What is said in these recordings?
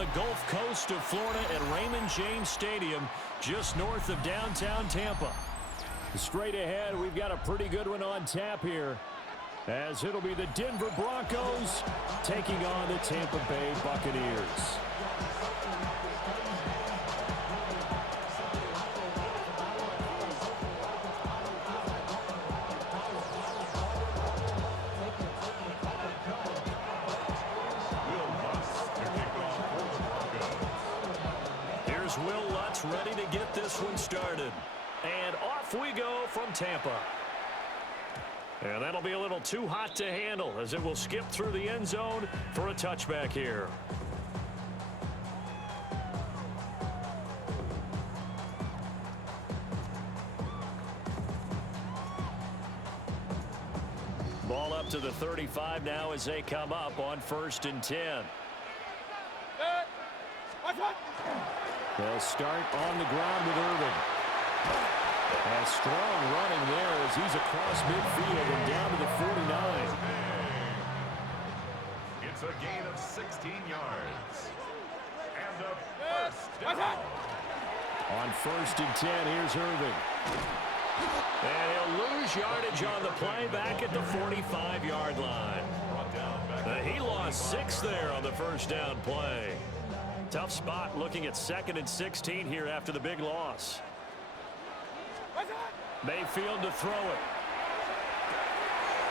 the Gulf Coast of Florida at Raymond James Stadium, just north of downtown Tampa. Straight ahead, we've got a pretty good one on tap here, as it'll be the Denver Broncos taking on the Tampa Bay Buccaneers. Here's Will Lutz ready to get this one started. And off we go from Tampa. And that'll be a little too hot to handle as it will skip through the end zone for a touchback here. Ball up to the 35 now as they come up on 1st and 10. They'll start on the ground with Irvin. A strong running there as he's across midfield and down to the 49. It's a gain of 16 yards. And a first down. On 1st and 10, here's Irvin. And he'll lose yardage on the play back at the 45-yard line. He lost 6 there on the first down play. Tough spot looking at 2nd and 16 here after the big loss. Mayfield to throw it.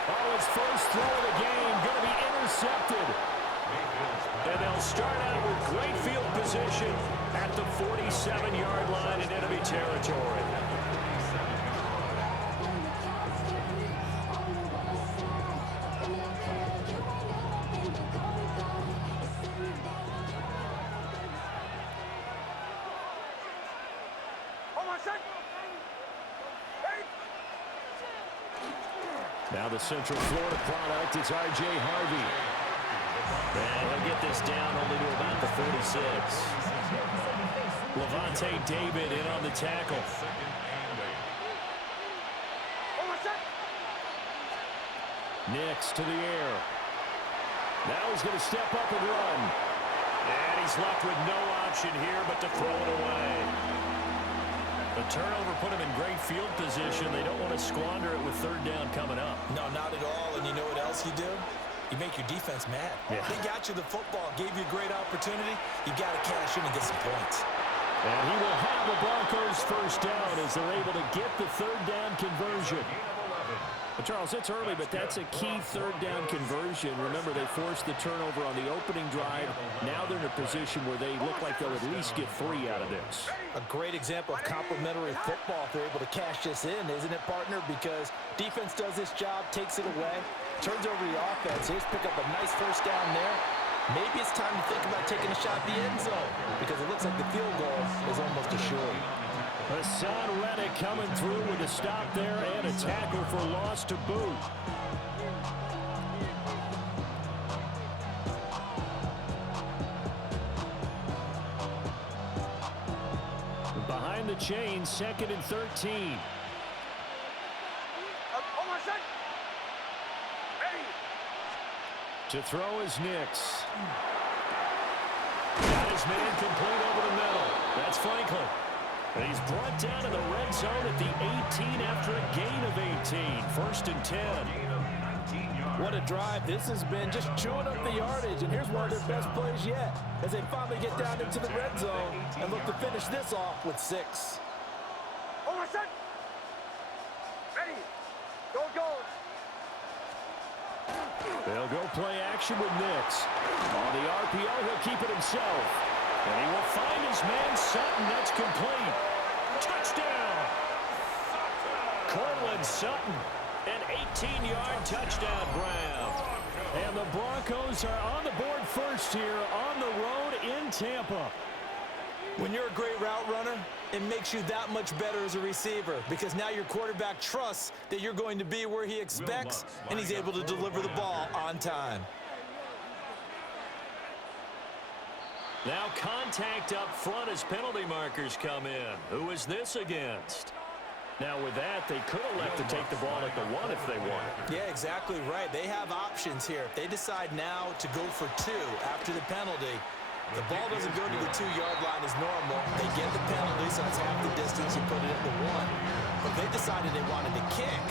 Oh, his first throw of the game going to be intercepted. And they'll start out with great field position at the 47-yard line in enemy territory. Now the Central Florida product is R.J. Harvey. And he'll get this down only to about the 46. Levante David in on the tackle. Nix to the air. Now he's going to step up and run. And he's left with no option here but to throw it away. The turnover put him in great field position. They don't want to squander it with 3rd down coming up. No, not at all. And you know what else you do? You make your defense mad. Yeah. They got you the football, gave you a great opportunity. You got to cash in and get some points. And he will have the Broncos first down as they're able to get the 3rd down conversion. Well, Charles, it's early, but that's a key 3rd down conversion. Remember, they forced the turnover on the opening drive. Now they're in a position where they look like they'll at least get 3 out of this. A great example of complementary football if they're able to cash this in, isn't it, partner? Because defense does this job, takes it away, turns over the offense. Here's pick up a nice first down there. Maybe it's time to think about taking a shot at the end zone because it looks like the field goal is almost assured. Hassan Reddick coming through with a stop there and a tackle for loss to boot. Behind the chain, 2nd and 13. To throw is Nix. Got his man complete over the middle. That's Franklin. And he's brought down in the red zone at the 18 after a gain of 18. 1st and 10. What a drive this has been, just chewing up the yardage. And here's one of their best plays yet as they finally get down into the red zone and look to finish this off with 6. They'll go play action with Nix. On the RPO, he'll keep it himself. And he will find his man Sutton. That's complete. Touchdown! Cortland Sutton, an 18-yard touchdown grab. And the Broncos are on the board first here on the road in Tampa. When you're a great route runner, it makes you that much better as a receiver because now your quarterback trusts that you're going to be where he expects and he's able to deliver the ball on time. Now contact up front as penalty markers come in. Who is this against? Now with that, they could have left to take the ball at the 1 if they wanted. Yeah, exactly right. They have options here. If they decide now to go for 2 after the penalty, The ball doesn't go to the 2-yard line as normal. They get the penalty, so it's half the distance. You put it at the 1. But if they decided they wanted to kick,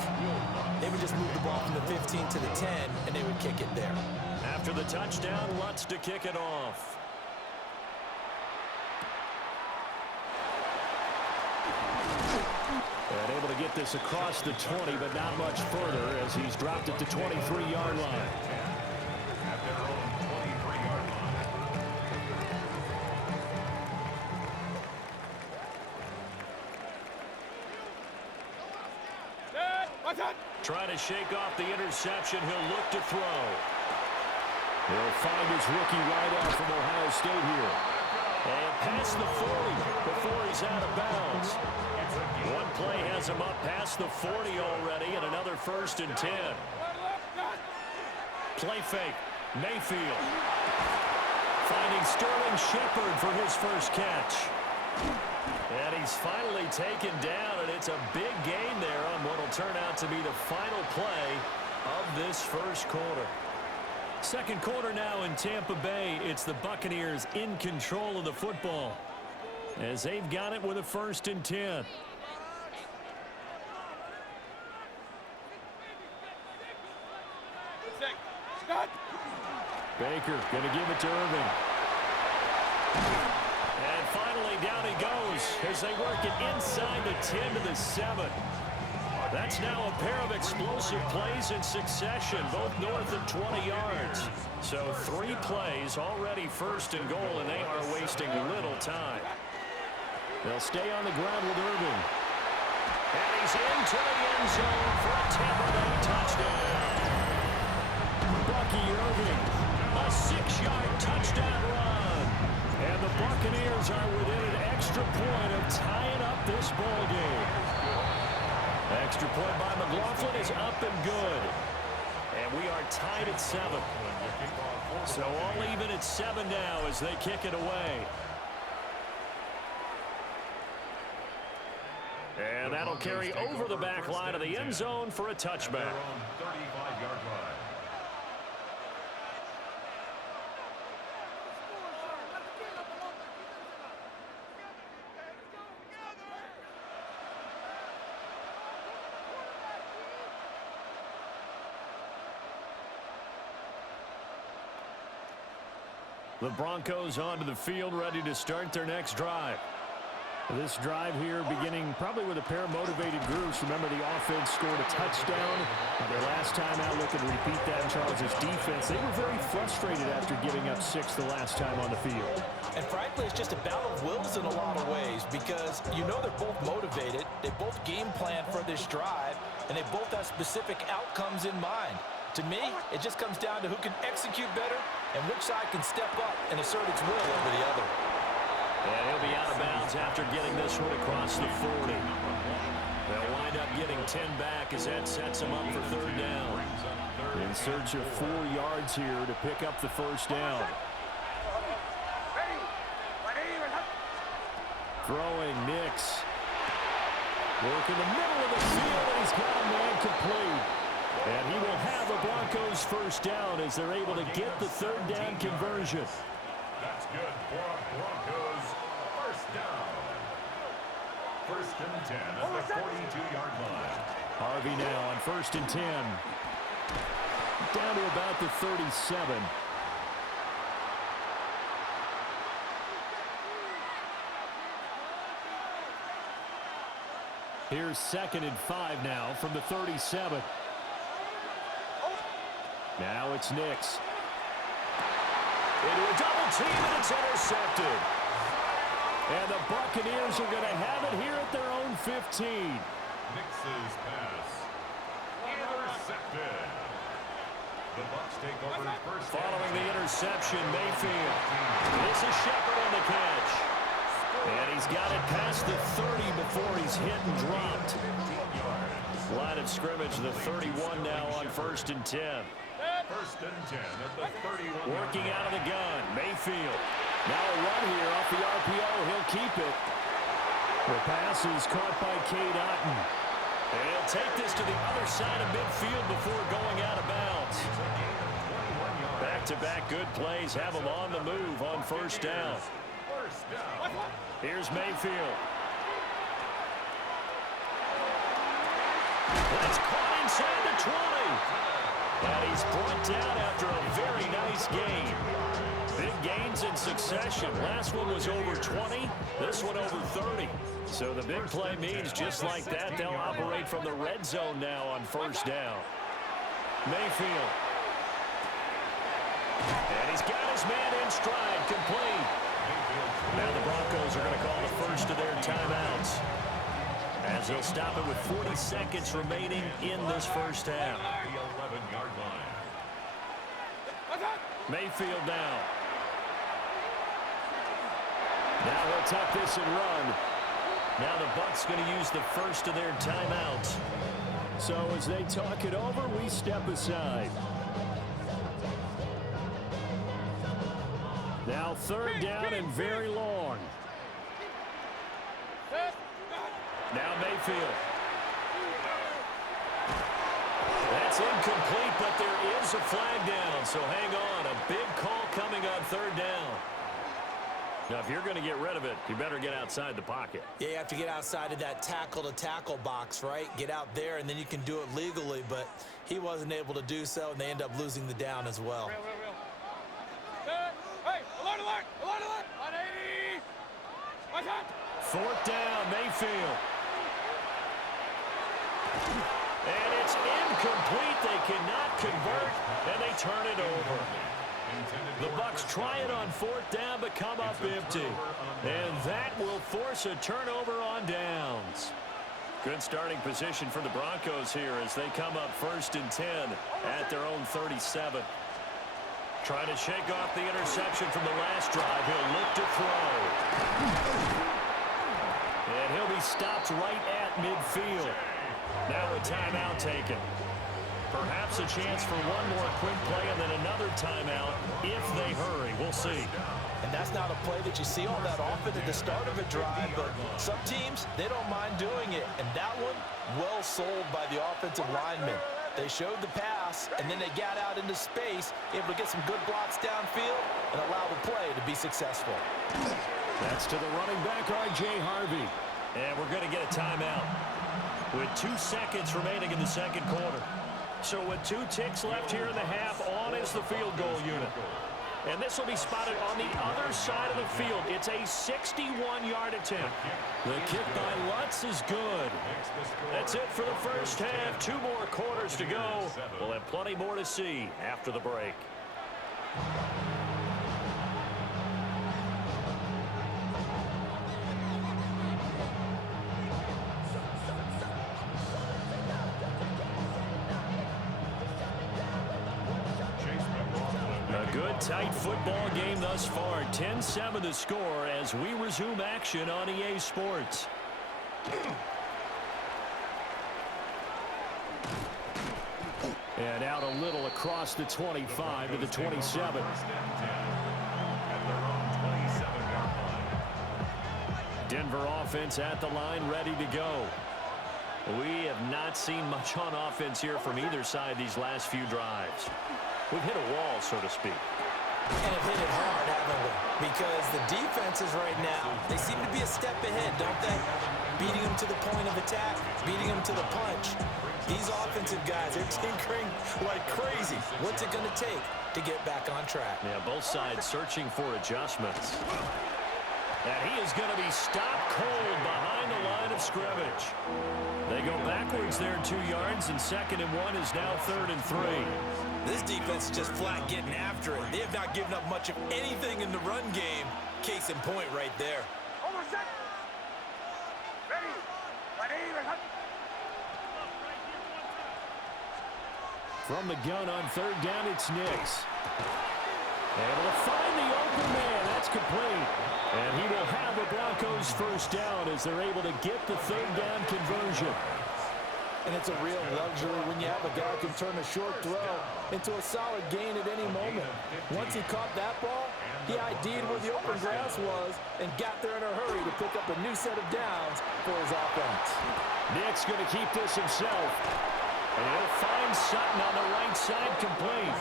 they would just move the ball from the 15 to the 10, and they would kick it there. After the touchdown, Lutz to kick it off. And able to get this across the 20, but not much further as he's dropped it to 23-yard line. At their own 23-yard line. Trying to shake off the interception. He'll look to throw. He'll find his rookie wideout from Ohio State here. And past the 40 before he's out of bounds. One play has him up past the 40 already, and another 1st and 10. Play fake. Mayfield. Finding Sterling Shepard for his first catch. And he's finally taken down, and it's a big gain there on what will turn out to be the final play of this first quarter. Second quarter now in Tampa Bay. It's the Buccaneers in control of the football as they've got it with a 1st and 10. Baker going to give it to Irving. And finally down he goes as they work it inside the 10 to the 7. That's now a pair of explosive plays in succession, both north of 20 yards. So 3 plays already 1st and goal, and they are wasting little time. They'll stay on the ground with Irving. And he's into the end zone for a Tampa Bay touchdown. Bucky Irving, a 6-yard touchdown run. And the Buccaneers are within an extra point of tying up this ball game. Extra point by McLaughlin is up and good. And we are tied at 7. So all even at 7 now as they kick it away. And that'll carry over the back line of the end zone for a touchback. 35-yard line. The Broncos onto the field, ready to start their next drive. This drive here beginning probably with a pair of motivated groups. Remember, the offense scored a touchdown. Their last time out, looking to repeat that in Charles' defense. They were very frustrated after giving up 6 the last time on the field. And frankly, it's just a battle of wills in a lot of ways because you know they're both motivated. They both game plan for this drive, and they both have specific outcomes in mind. To me, it just comes down to who can execute better and which side can step up and assert its will over the other. And he'll be out of bounds after getting this one across the 40. They'll wind up getting 10 back as that sets them up for 3rd down. In search of 4 yards here to pick up the 1st down. Throwing Nix. Work in the middle of the field, and he's got a man complete. And he will have the Broncos 1st down as they're able to get the 3rd down conversion. That's good for a Broncos 1st down. 1st and 10 at the 42-yard line. Harvey now on 1st and 10. Down to about the 37. Here's 2nd and 5 now from the 37. Now it's Nix. Into a double team, and it's intercepted. And the Buccaneers are going to have it here at their own 15. Nix's pass intercepted. The Bucs take over 1st. Following the interception, Mayfield. This is Shepard on the catch. And he's got it past the 30 before he's hit and dropped. Line of scrimmage, the 31 now on 1st and 10. 1st and 10 at the 31. Working out of the gun, Mayfield. Now a run here off the RPO. He'll keep it. The pass is caught by Cade Otton. And he'll take this to the other side of midfield before going out of bounds. Back Back-to-back good plays have them on the move on first down. Here's Mayfield. That's caught inside the 20. And he's brought down after a very nice gain. Big gains in succession. Last one was over 20. This one over 30. So the big play means just like that, they'll operate from the red zone now on first down. Mayfield. And he's got his man in stride, complete. Now the Broncos are going to call the first of their timeouts, as they'll stop it with 40 seconds remaining in this first half. 11-yard line. Mayfield now. Now he'll tuck this and run. Now the Bucs going to use the first of their timeouts. So as they talk it over, we step aside. Now third down and very long. Now Mayfield. That's incomplete, but there is a flag down. So hang on. A big call coming on third down. Now, if you're going to get rid of it, you better get outside the pocket. Yeah, you have to get outside of that tackle-to-tackle box, right? Get out there, and then you can do it legally, but he wasn't able to do so, and they end up losing the down as well. Hey, alert, alert, alert, alert, 180. Watch out. Fourth down, Mayfield. And it's incomplete. They cannot convert, and they turn it over. The Bucs try it on fourth down, but come up empty. And that will force a turnover on downs. Good starting position for the Broncos here as they come up 1st and 10 at their own 37. Trying to shake off the interception from the last drive. He'll look to throw. And he'll be stopped right at midfield. Now a timeout taken. Perhaps a chance for one more quick play and then another timeout if they hurry. We'll see. And that's not a play that you see all that often at the start of a drive, but some teams, they don't mind doing it. And that one, well sold by the offensive lineman. They showed the pass, and then they got out into space, able to get some good blocks downfield and allow the play to be successful. That's to the running back, R.J. Harvey. And we're going to get a timeout with 2 seconds remaining in the second quarter. So with 2 ticks left here in the half, on is the field goal unit. And this will be spotted on the other side of the field. It's a 61-yard attempt. The kick by Lutz is good. That's it for the first half. 2 more quarters to go. We'll have plenty more to see after the break. Tight football game thus far. 10-7 the score as we resume action on EA Sports. And out a little across the 25 to the 27. Denver offense at the line, ready to go. We have not seen much on offense here from either side these last few drives. We've hit a wall, so to speak. And have hit it hard, haven't we? Because the defenses right now, they seem to be a step ahead, don't they? Beating them to the point of attack, beating them to the punch. These offensive guys are tinkering like crazy. What's it going to take to get back on track? Yeah, both sides searching for adjustments. And he is going to be stopped cold behind the line of scrimmage. They go backwards there 2 yards, and 2nd and 1 is now 3rd and 3. This defense is just flat getting after it. They have not given up much of anything in the run game. Case in point right there. Almost set. Ready. 180. From the gun on 3rd down, it's Nix. Able to find the open man. That's complete. And he will have the Broncos first down as they're able to get the 3rd down conversion. And it's a real luxury when you have a guy who can turn a short throw into a solid gain at any moment. Once he caught that ball, he ID'd where the open grass was and got there in a hurry to pick up a new set of downs for his offense. Nick's going to keep this himself. And he'll find Sutton on the right side complete.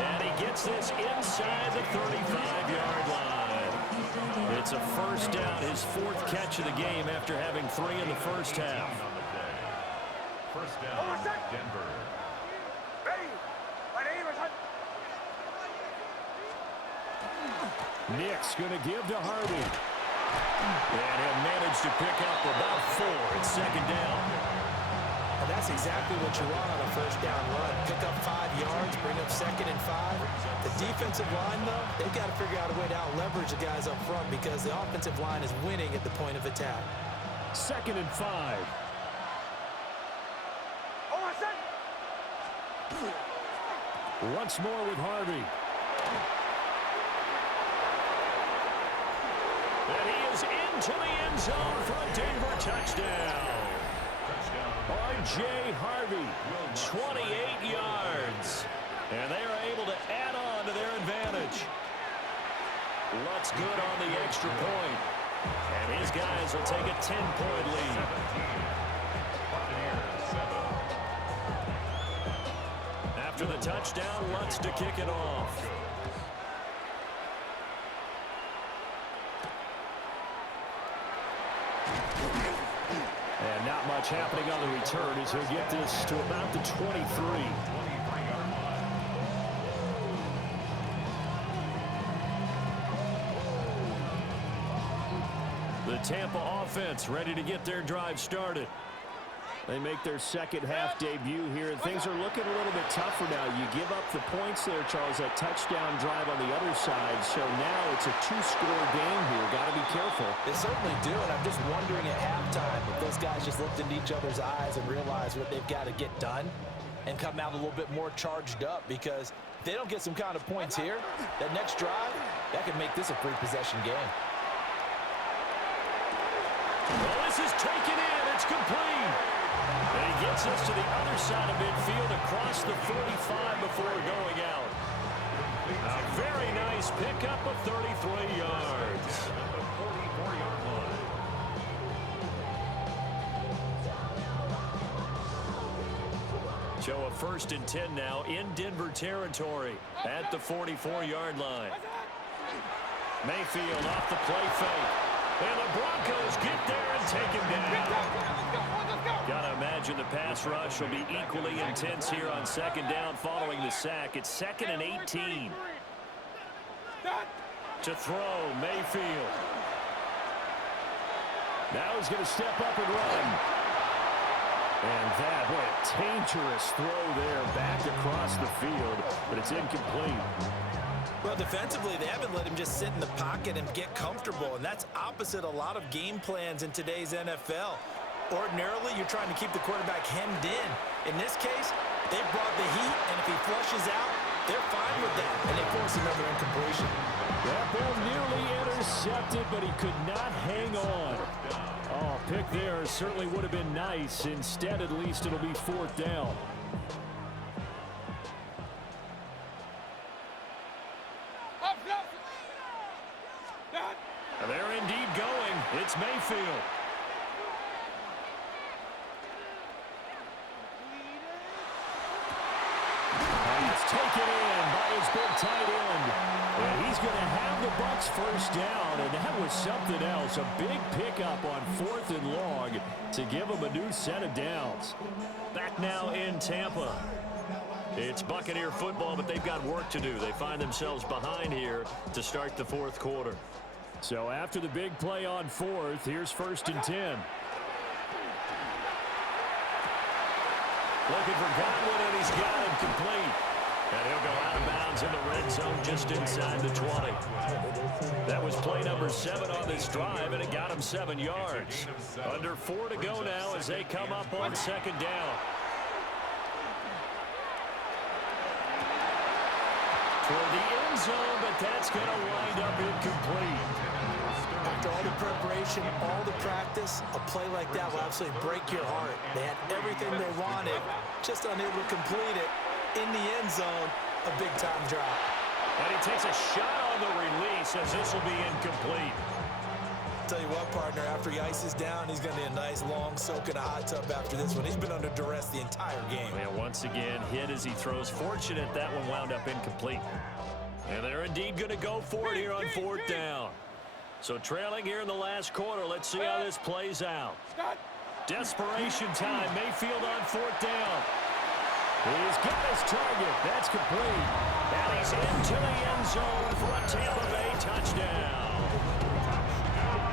And he gets this inside the 35-yard line. It's a first down, his fourth catch of the game after having 3 in the first half. First down, Denver. Nick's going to give to Harvey. And he'll manage to pick up about 4 at second down. And that's exactly what you want on a first down run. Pick up 5 yards, bring up 2nd and 5. The defensive line, though, they've got to figure out a way to out-leverage the guys up front because the offensive line is winning at the point of attack. 2nd and 5. Once more with Harvey. And he is into the end zone for a Denver touchdown. R.J. Harvey, 28 yards. And they are able to add on to their advantage. Lutz good on the extra point. And his guys will take a 10-point lead. After the touchdown, Lutz to kick it off. And not much happening on the return as he'll get this to about the 23. The Tampa offense ready to get their drive started. They make their second half debut here, and things are looking a little bit tougher now. You give up the points there, Charles, that touchdown drive on the other side. So now it's a 2-score game here. Got to be careful. They certainly do, and I'm just wondering at halftime if those guys just looked into each other's eyes and realized what they've got to get done and come out a little bit more charged up, because if they don't get some kind of points here, that next drive, that could make this a 3-possession game. Well, this is taken in. It's complete. And he gets us to the other side of midfield across the 45 before going out. A very nice pickup of 33 yards. So a 1st and 10 now in Denver territory at the 44-yard line. Mayfield off the play fake. And the Broncos get there and take him down. Got to imagine the pass rush will be equally intense here on 2nd down following the sack. It's 2nd and 18. To throw, Mayfield. Now he's going to step up and run. And that, what a dangerous throw there back across the field, but it's incomplete. Well, defensively, they haven't let him just sit in the pocket and get comfortable, and that's opposite a lot of game plans in today's NFL. Ordinarily, you're trying to keep the quarterback hemmed in. In this case, they brought the heat, and if he flushes out, they're fine with that, and they force another incompletion. That ball nearly intercepted, but he could not hang on. Oh, pick there certainly would have been nice. Instead, at least it'll be 4th down. They're indeed going. It's Mayfield. And it's taken in by his big tight end. And he's going to have the Bucs first down. And that was something else. A big pickup on 4th and long to give them a new set of downs. Back now in Tampa. It's Buccaneer football, but they've got work to do. They find themselves behind here to start the 4th quarter. So after the big play on 4th, here's 1st and 10. Looking for Godwin, and he's got him complete. And he'll go out of bounds in the red zone just inside the 20. That was play number 7 on this drive, and it got him 7 yards. Under 4 to go now as they come up on 2nd down. Toward the end zone, but that's going to wind up incomplete. After all the preparation, all the practice, a play like that will absolutely break your heart. They had everything they wanted, just unable to complete it. In the end zone, a big-time drop. And he takes a shot on the release as this will be incomplete. Tell you what, partner, after he ices down, he's going to need a nice long soak in a hot tub after this one. He's been under duress the entire game. And once again, hit as he throws. Fortunate that one wound up incomplete. And they're indeed going to go for it here on 4th down. So trailing here in the last quarter. Let's see how this plays out. Desperation time. Mayfield on 4th down. He's got his target. That's complete. And he's into the end zone for a Tampa Bay touchdown.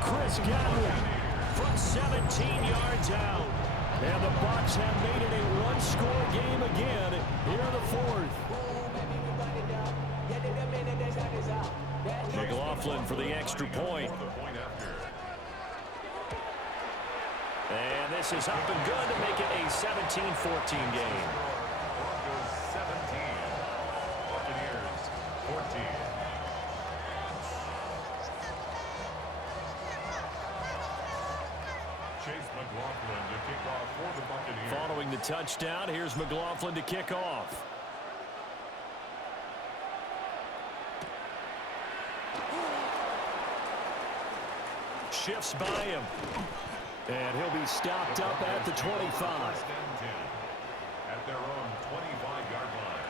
Chris Godwin from 17 yards out. And the Bucs have made it a one-score game again here in the 4th. McLaughlin for the extra point. And this is up and good to make it a 17-14 game. Broncos 17, Buccaneers 14. Chase McLaughlin to kick off for the Buccaneers. Following the touchdown, here's McLaughlin to kick off. Shifts by him. And he'll be stopped up at the 25. At their own 25-yard line.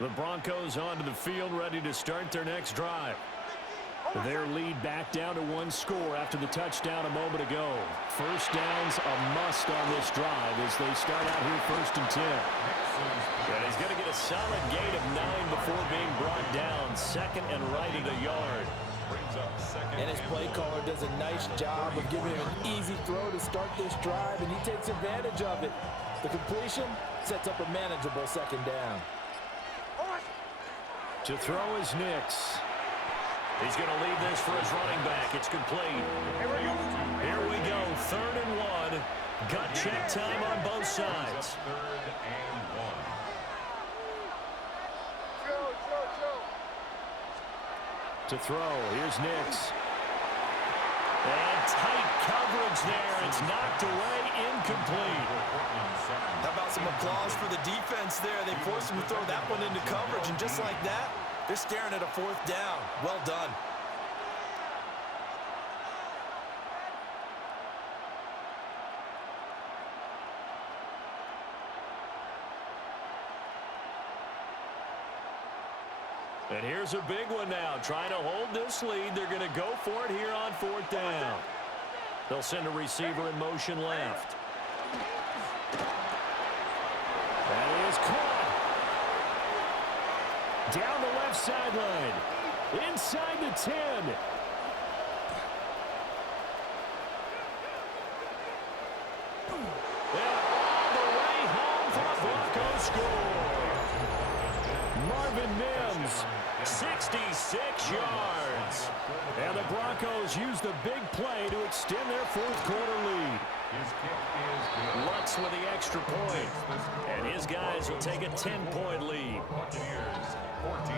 The Broncos onto the field, ready to start their next drive. Their lead back down to one score after the touchdown a moment ago. First down's a must on this drive as they start out here 1st and 10. And he's going to get a solid gain of 9 before being brought down. 2nd and right at a yard. And his play caller does a nice job of giving him an easy throw to start this drive, and he takes advantage of it. The completion sets up a manageable 2nd down. To throw is Nix. He's going to leave this for his running back. It's complete. Here we go. 3rd and 1. Gut check time on both sides. 3rd and 1. To throw. Here's Nix. And tight coverage there. It's knocked away. Incomplete. How about some applause for the defense there? They forced him to throw that one into coverage, and just like that, they're staring at a 4th down. Well done. And here's a big one now. Trying to hold this lead. They're going to go for it here on 4th down. They'll send a receiver in motion left. That is caught. Down the left sideline. Inside the 10. And all the way home for the Broncos score. Marvin Mims, 66 yards. And the Broncos use the big play to extend their 4th quarter lead. His kick is good. Lutz with the extra point. And his guys will take a 10-point lead. Buccaneers 14.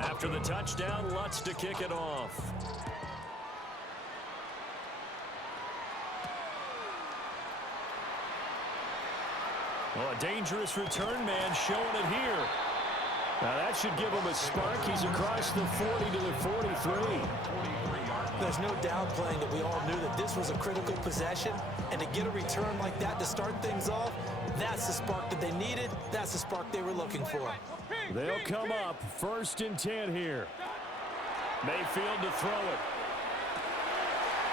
After the touchdown, Lutz to kick it off. Well, a dangerous return man showing it here. Now that should give him a spark. He's across the 40 to the 43. There's no downplaying that we all knew that this was a critical possession, and to get a return like that to start things off, that's the spark that they needed. That's the spark they were looking for. They'll come up 1st and 10 here. Mayfield to throw it.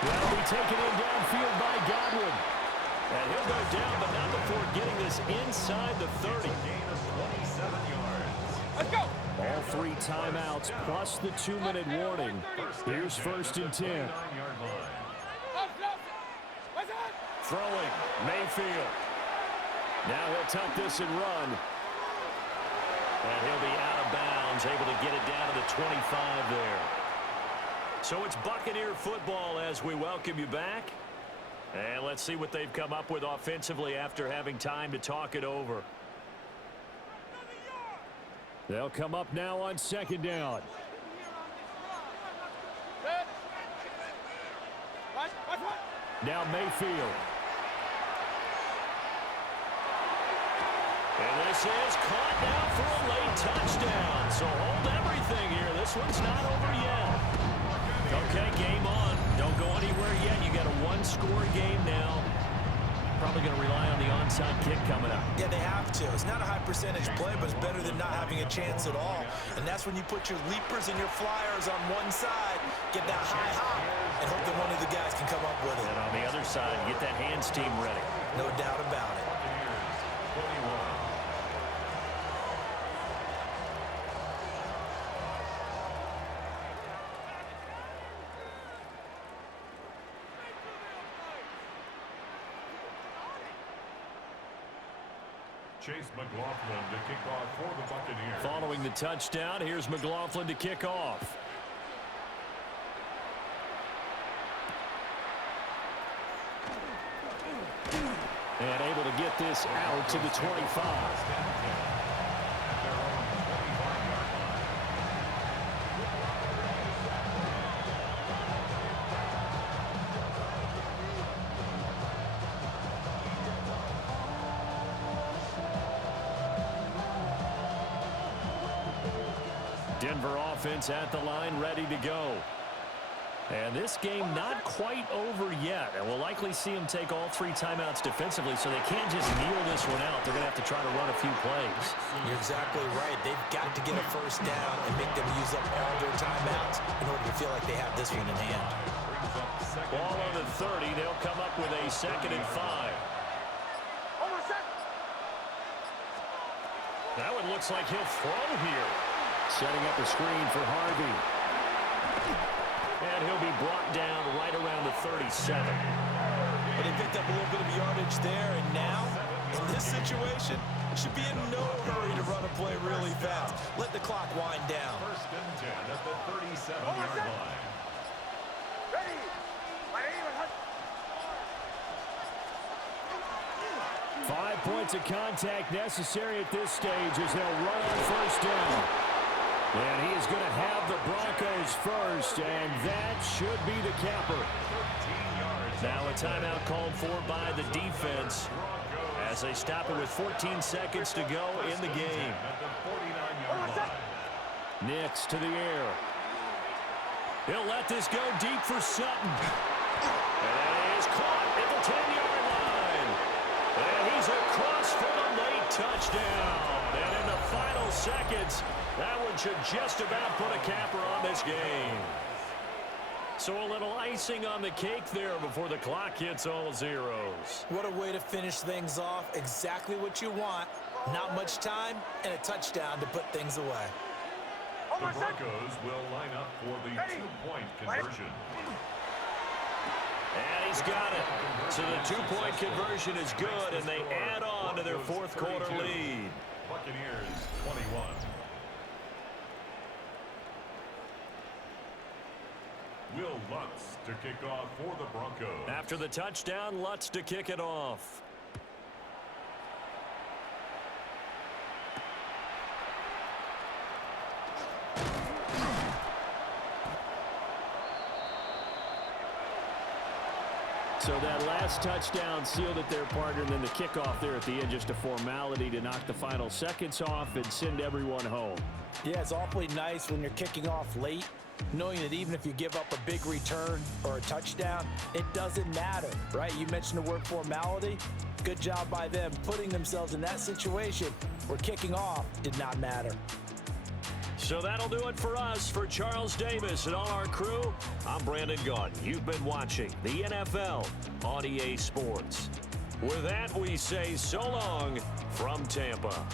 That'll be taken in downfield by Godwin. And he'll go down, but not before getting this inside the 30. Gain of 27 yards. Let's go. All 3 timeouts plus the 2-minute warning. Here's 1st and 10. 29-yard line. throwing. Mayfield. Now he'll tuck this and run. And he'll be out of bounds, able to get it down to the 25 there. So it's Buccaneer football as we welcome you back. And let's see what they've come up with offensively after having time to talk it over. They'll come up now on second down. Now Mayfield. And this is caught now for a late touchdown. So hold everything here. This one's not over yet. Okay, game on. Don't go anywhere yet. You got a one-score game now. Probably going to rely on the onside kick coming up. Yeah, they have to. It's not a high percentage play, but it's better than not having a chance at all. And that's when you put your leapers and your flyers on one side, get that high hop, and hope that one of the guys can come up with it. And on the other side, get that hands team ready. No doubt about it. Chase McLaughlin to kick off for the Buccaneers. Following the touchdown, here's McLaughlin to kick off. And able to get this out to the 25. Denver offense at the line, ready to go. And this game not quite over yet. And we'll likely see them take all three timeouts defensively, so they can't just kneel this one out. They're going to have to try to run a few plays. You're exactly right. They've got to get a first down and make them use up all their timeouts in order to feel like they have this one in hand. Ball on the 30. They'll come up with a 2nd and 5. That one looks like he'll throw here. Setting up a screen for Harvey. And he'll be brought down right around the 37. But they picked up a little bit of yardage there, and now, in this situation, should be in no hurry to run a play really fast. Let the clock wind down. 1st and 10 at the 37-yard line. Ready. 5 points of contact necessary at this stage as they'll run on first down. And he is going to have the Broncos first, and that should be the capper. Now a timeout called for by the defense as they stop it with 14 seconds to go in the game. Nix to the air. He'll let this go deep for Sutton. And it is caught at the 10-yard line. And he's across for the late touchdown. And in the final seconds, that one should just about put a capper on this game. So a little icing on the cake there before the clock hits all zeros. What a way to finish things off. Exactly what you want. Not much time and a touchdown to put things away. The Broncos will line up for the 2-point conversion. And he's got it. So the 2-point conversion is good, and they add on to their fourth quarter lead. Buccaneers 21. Will Lutz to kick off for the Broncos. After the touchdown, Lutz to kick it off. So that last touchdown sealed it there, partner, and then the kickoff there at the end, just a formality to knock the final seconds off and send everyone home. Yeah, it's awfully nice when you're kicking off late, knowing that even if you give up a big return or a touchdown, it doesn't matter, right? You mentioned the word formality. Good job by them putting themselves in that situation where kicking off did not matter. So that'll do it for us. For Charles Davis and all our crew, I'm Brandon Gaudin. You've been watching the NFL on EA Sports. With that, we say so long from Tampa.